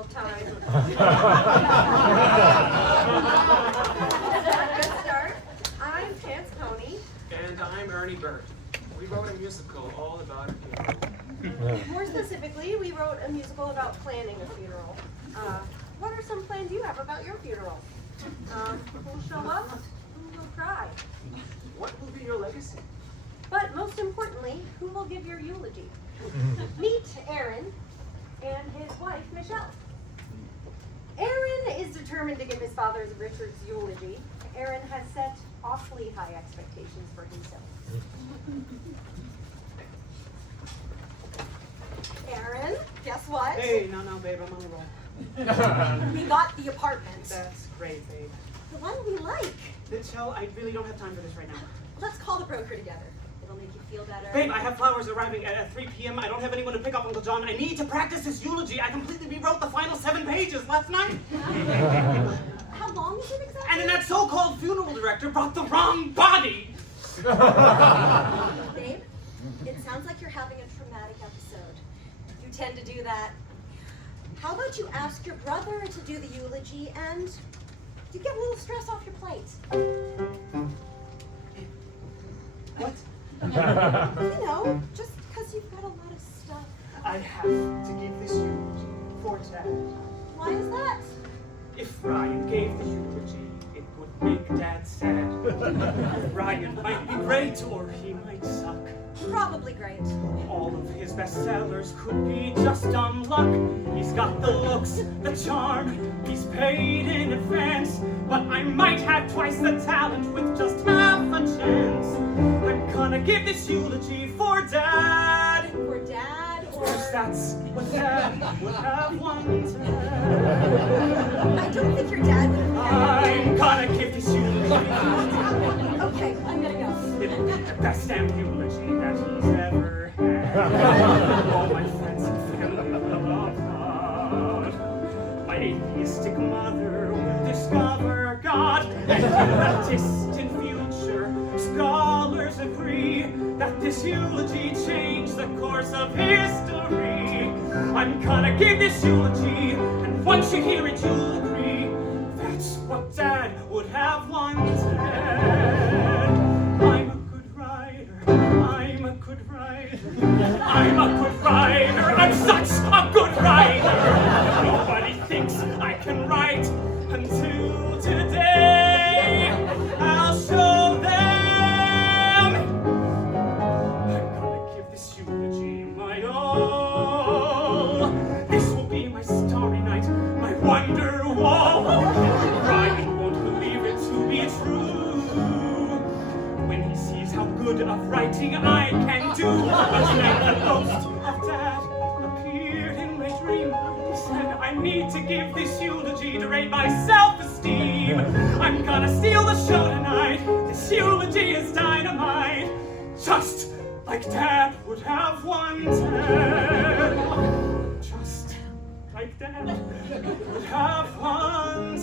all time. Good start. I'm Pance. And I'm Ernie Burt. We wrote a musical all about a funeral. More specifically, we wrote a musical about planning a funeral. What are some plans you have about your funeral? Who'll show up? Who will cry? What will be your legacy? But most importantly, who will give your eulogy? Meet Aaron and his wife, Michelle. Aaron is determined to give his father Richard's eulogy. Aaron has set awfully high expectations for himself. Aaron, guess what? Hey, no, babe, I'm on the roll. We got the apartment. That's great, babe. The one we like. Michelle, I really don't have time for this right now. Let's call the broker together. It'll make you feel better. Babe, I have flowers arriving at 3 p.m. I don't have anyone to pick up Uncle John. I need to practice his eulogy. I completely rewrote the final 7 pages last night. How long is it exactly? And then that so-called funeral director brought the wrong body. Babe, it sounds like you're having a traumatic episode. You tend to do that. How about you ask your brother to do the eulogy and to get a little stress off your plate? What? You know, just because you've got a lot of stuff. I have to give this eulogy for Dad. Why is that? If Ryan gave the eulogy, it would make Dad sad. Ryan might be great, or he might suck. Probably great. All of his bestsellers could be just dumb luck. He's got the looks, the charm, he's paid in advance. But I might have twice the talent with just half a chance. I'm gonna give this eulogy for Dad. For Dad, or... Because that's what Dad would have wanted. I don't think your dad would have... I'm gonna give this eulogy. Okay, I'm gonna go. It'll be the best damn eulogy that he's ever had. All my friends and family will applaud. My atheistic mother will discover God. And in the distant future, scholars agree that this eulogy changed the course of history. I'm gonna give this eulogy, and once you hear it, you'll agree. That's what Dad would have wanted. I'm a good writer. I'm a good writer. I'm a good writer. I'm such a good writer. Nobody thinks I can write until today. I'll show them. I'm gonna give this eulogy my all. This will be my starry night, my wonder wall. Ryan won't believe it to be true when he sees how good of writing I can do. But then the ghost of Dad appeared in my dream. He said, I need to give this eulogy to raise my self-esteem. I'm gonna steal the show tonight. This eulogy is dynamite, just like Dad would have wanted. Just like Dad would have wanted.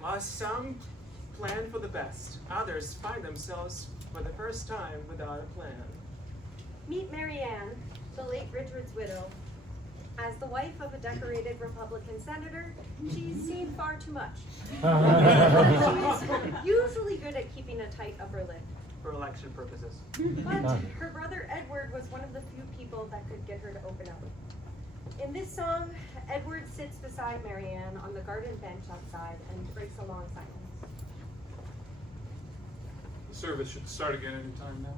While some plan for the best, others find themselves for the first time without a plan. Meet Marianne, the late Richard's widow. As the wife of a decorated Republican senator, she's seen far too much. She's usually good at keeping a tight upper lip. For election purposes. But her brother Edward was one of the few people that could get her to open up. In this song, Edward sits beside Marianne on the garden bench outside and breaks a long silence. The service should start again any time now.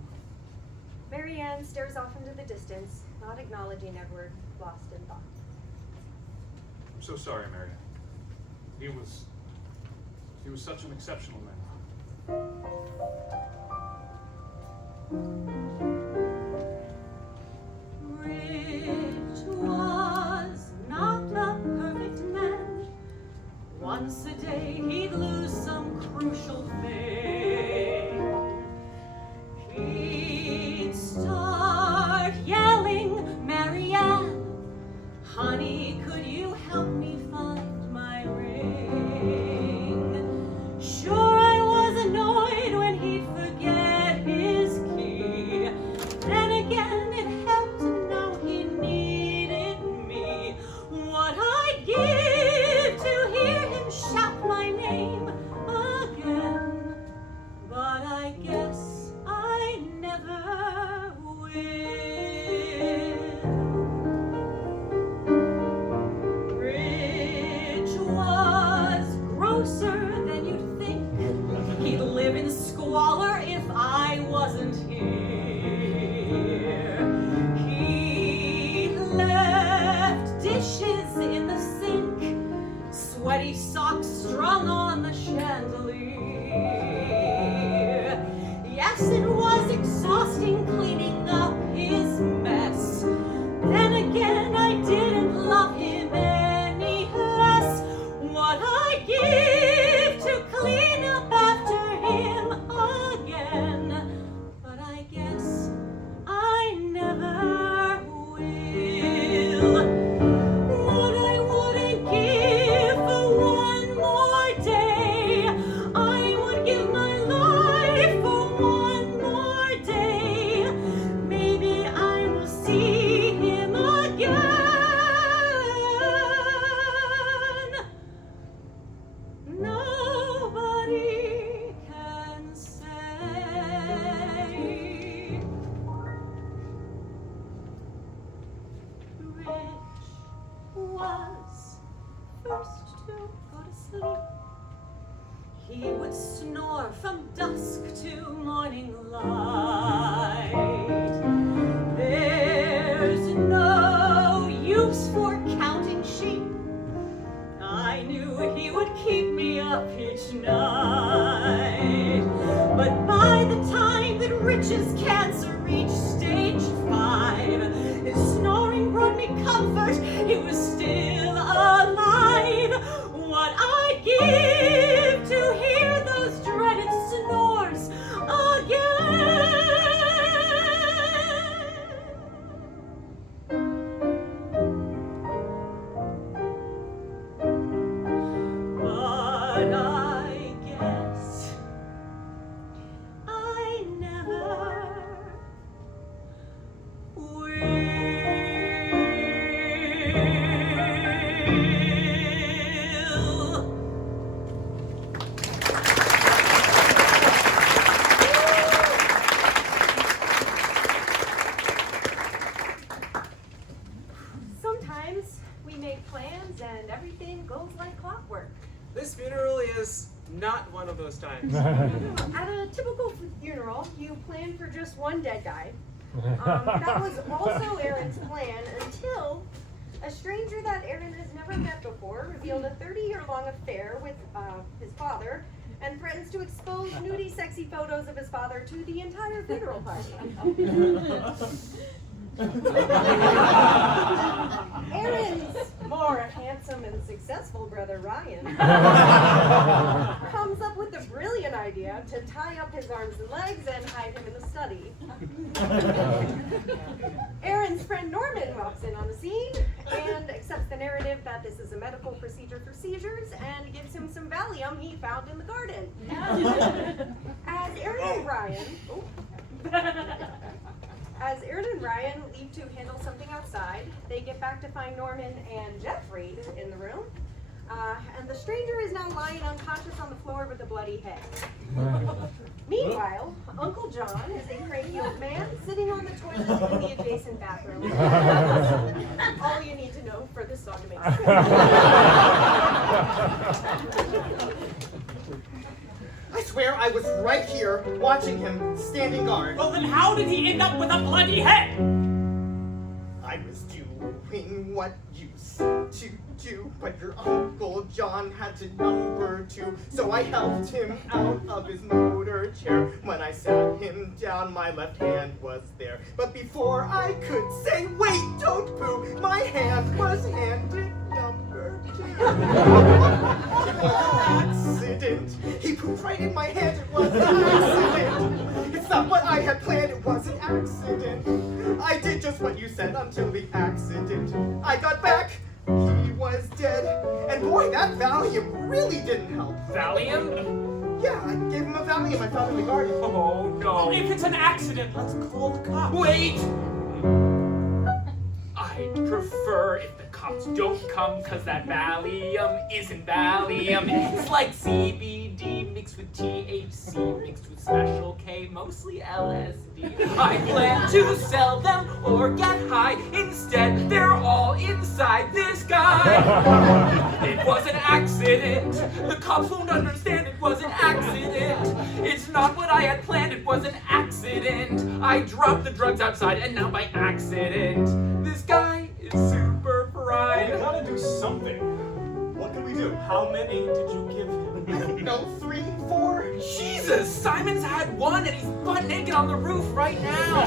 Marianne stares off into the distance, not acknowledging Edward, lost in thought. I'm so sorry, Marianne. He was such an exceptional man. Rich was not the perfect man. Once a day he'd lose some crucial thing. He'd start yelling, Marianne, honey, could you help me find my ring? Sure, I He would snore from dusk to morning light. There's no use for counting sheep. I knew he would keep me up each night. But by the time that Rich's cancer reached stage 5, his snoring brought me comfort. He was still alive. What I'd give to hear those dreaded snores again. But I guess I never will. Sometimes we make plans and everything goes like clockwork. This funeral is not one of those times. At a typical funeral, you plan for just one dead guy. That was also Aaron's plan until a stranger that Aaron has never met before revealed a 30-year-long affair with his father and threatens to expose nudie, sexy photos of his father to the entire funeral party. Aaron's more handsome and successful brother Ryan comes up with the brilliant idea to tie up his arms and legs and hide him in the study. Aaron's friend Norman walks in on the scene and accepts the narrative that this is a medical procedure for seizures and gives him some Valium he found in the garden. As Aaron and Ryan leave to handle something outside, they get back to find Norman and Jeffrey in the room. And the stranger is now lying unconscious on the floor with a bloody head. Meanwhile, Uncle John is a cranky old man sitting on the toilet in the adjacent bathroom. All you need to know for this song to make sense. I swear I was right here watching him standing guard. Well, then how did he end up with a bloody head? I was doing what you said to do, but your Uncle John had to number 2, so I helped him out of his motor chair. When I sat him down, my left hand was there. But before I could say, wait, don't poo, my hand was handed number 2. It was an accident. He pooped right in my hand. It was an accident. It's not what I had planned. It was an accident. I did just what you said until the accident. I got back. He was dead. And boy, that Valium really didn't help. Valium? Yeah, I gave him a Valium I found in the garden. Oh, no. If it's an accident, let's call the cops. Wait! I'd prefer if the cops don't come, cause that Valium isn't Valium. It's like CBD mixed with THC mixed with Special K, mostly LSD. I plan to sell them or get high. Instead, they're all inside this guy. It was an accident. The cops won't understand it was an accident. It's not what I had planned, it was an accident. I dropped the drugs outside and now by accident, this guy is super fried. We gotta do something. What can we do? How many did you give him? I don't know, 3, 4? Jesus, Simon's had one and he's butt naked on the roof right now.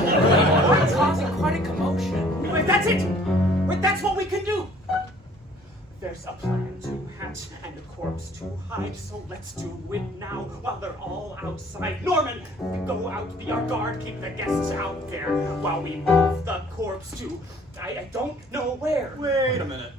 It's causing quite a commotion. Wait, that's it! Wait, that's what we can do! There's a plan to hatch and a corpse to hide, so let's do it now while they're all outside. Norman, go out, be our guard, keep the guests out there while we move the corpse to I don't know where. Wait a minute.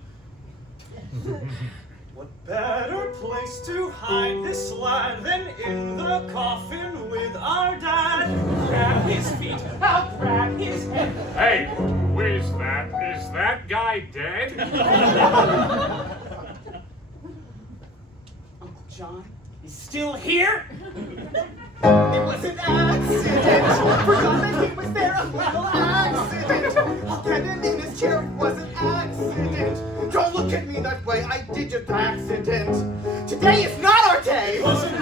What better place to hide this lad than in the coffin with our dad? Grab his feet, I'll grab his head. Hey, who is that? Is that guy dead? Uncle John is still here? It was an accident. Forgot that he was there. A little accident. I'll get him in his chair. It was an accident. Don't look at me that way. I did just accident. Today is not our day. It was an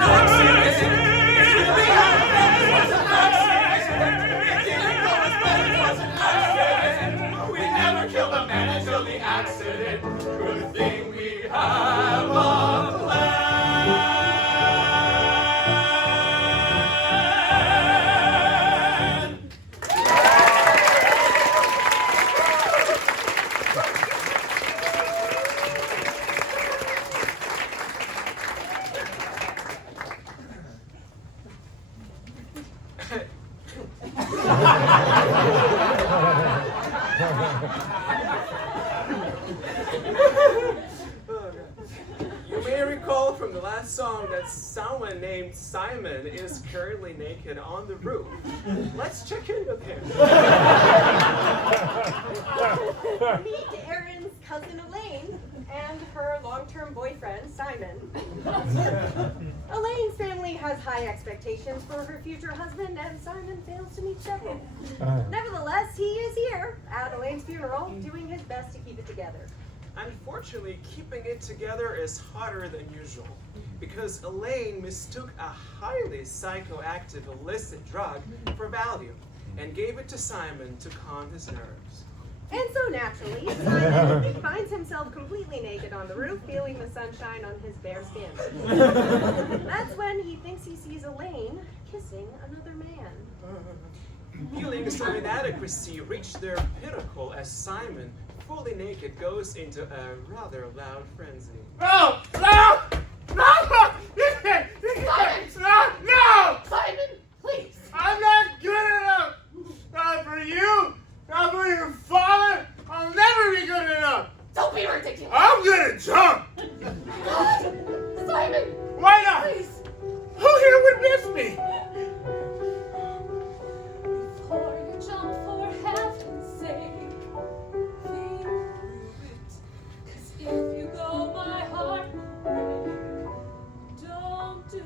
You may recall from the last song that someone named Simon is currently naked on the roof. Let's check in with him. Meet Erin's cousin Elaine and her long-term boyfriend, Simon. Elaine's family has high expectations for her future husband, and Simon fails to meet several. Nevertheless, he is here at Elaine's funeral, doing his best to keep it together. Unfortunately, keeping it together is harder than usual because Elaine mistook a highly psychoactive illicit drug for Valium and gave it to Simon to calm his nerves. And so naturally, Simon finds himself completely naked on the roof, feeling the sunshine on his bare skin. That's when he thinks he sees Elaine kissing another man. Feelings of inadequacy reach their pinnacle as Simon, fully naked, goes into a rather loud frenzy. No! No! No! Simon! No! Simon, please! I'm not good enough! Not for you! Not for your father! I'll never be good enough! Don't be ridiculous! I'm gonna jump! God! Simon! Why not? Please! Who here would miss me? Before you jump, for heaven's sake, think through it. 'Cause if you go, my heart will break. Don't do it.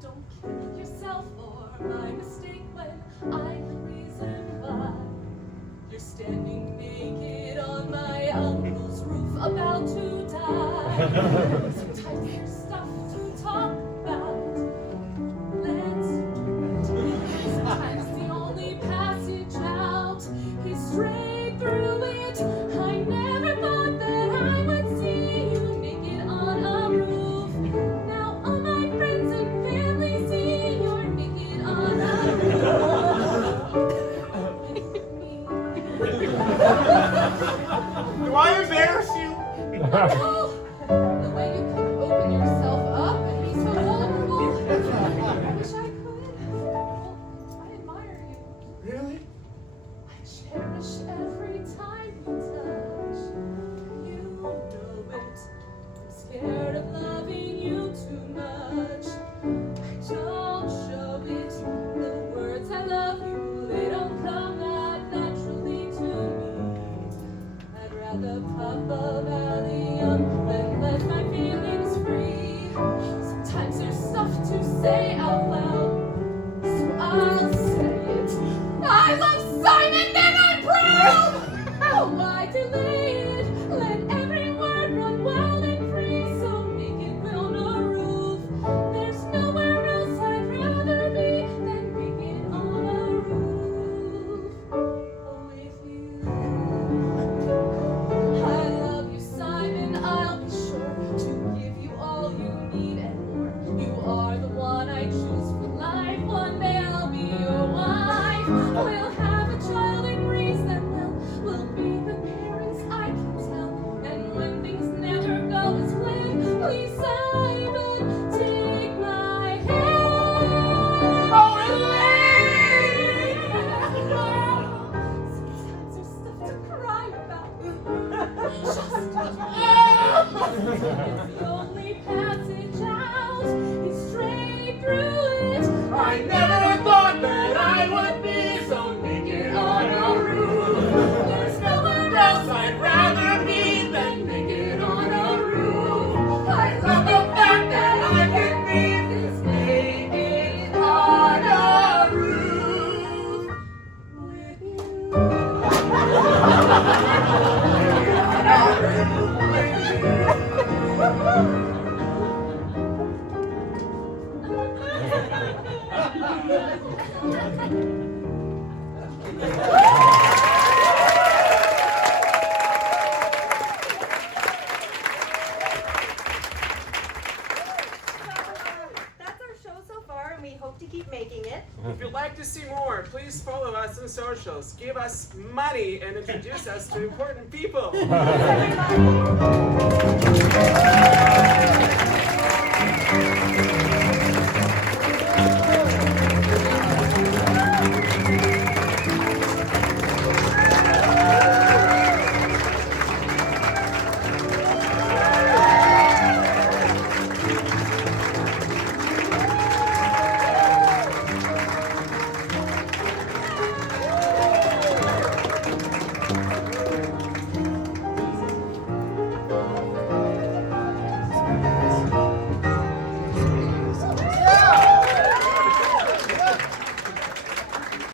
Don't kill yourself for my mistake when I'm the reason why you're standing naked on my uncle's roof, about to die. Sometimes there's stuff to talk about. Let's do it. Sometimes the only passage out is straight through it. I never thought that I would see you naked on a roof. Now all my friends and family see you're naked on a roof. Do I embarrass you? No! The way you can open yourself up and be so vulnerable. I wish I could. Well, I admire you. Really? I cherish every time you touch. You know it. I'm scared of loving you too much. I don't show it. The words I love you, they don't come that naturally to me. I'd rather pop a Valium than let my feelings free. Sometimes there's stuff to say out loud, so I'll say it. I love Simon and I'm proud! How why delay it? Let every word run wild and free, so naked on a roof. There's nowhere else I'd rather be than naked on a roof with you. I love you, Simon. I'll be sure to give you all you need and more. You are the one I choose for life. One day I'll be your wife. We'll have a child and raise them well. We'll be the parents I can tell. And when things never go as planned, please, Simon, take my hand. Oh, Elaine! Sometimes there's stuff to cry about. It's the only passage out is straight through it. I never thought that I would be so naked on a roof. There's nowhere else I'd rather be than naked on a roof. I love the fact that I can be this naked on a roof. With you. That's our show so far, and we hope to keep making it. If you'd like to see more, please follow us on socials, give us money, and introduce us to important people. Everybody.